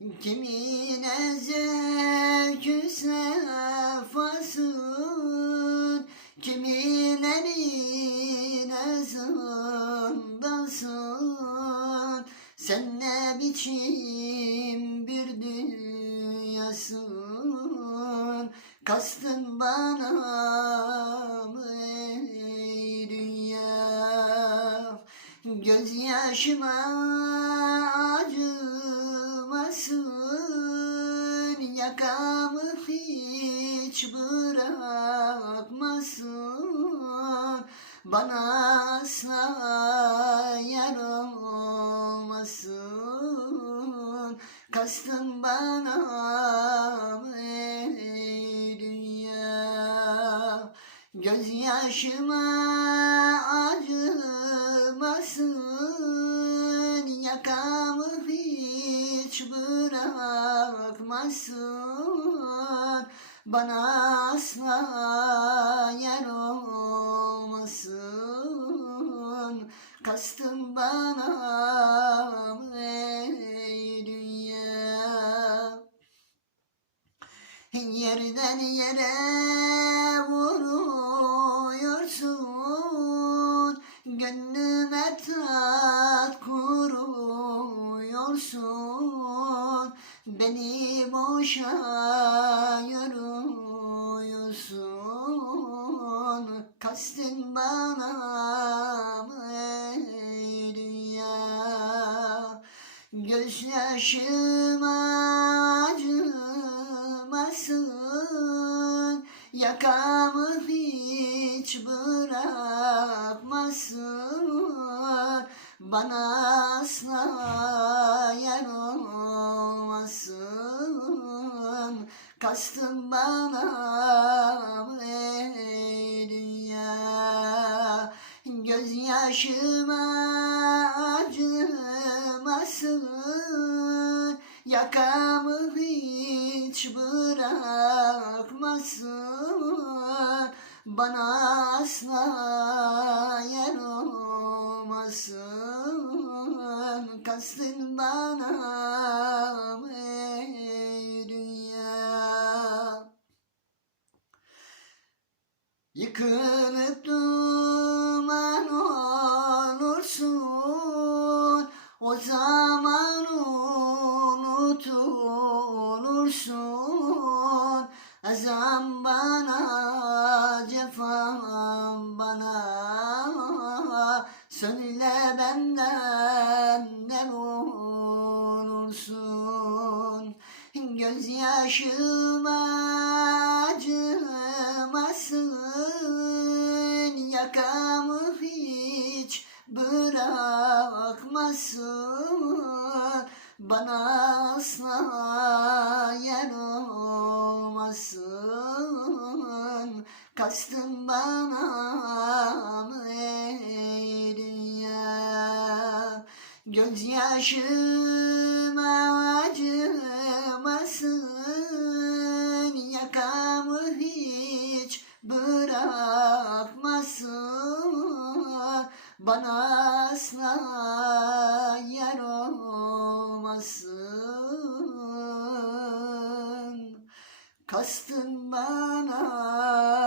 Kimine zevkü sefasın Kimilerine zındasın Sen ne biçim bir dünyasın? Kastın bana mı ey dünya? Gözyaşıma Yakamı hiç bırakmasın. Bana asla yar olmasın. Kastın bana ey dünya? Gözyaşıma acımasın. Yakamı hiç bırakmasın Bana asla yer olmasın. Kastın bana ey dünya. Yerden yere vuruyorsun Gönlüme tat kuruyorsun Beni boşa yoruyorsun. Kastın bana mı ey dünya Gözyaşıma acımasın. Yakamı hiç bırakmasın. Bana asla yer Kastın bana ey dünya. Gözyaşıma acımasın. Yakamı hiç bırakmasın. Bana asla yer olmasın. Kastın bana Yıkılıp duman olursun O zaman unutulursun Azam bana, cefam bana Söyle benden ne olursun. Gözyaşıma Bana asla yer olmasın. Kastın bana mı ey dünya acımasın Yakamı hiç bırakmasın. Bana asla olmasın Kastın bana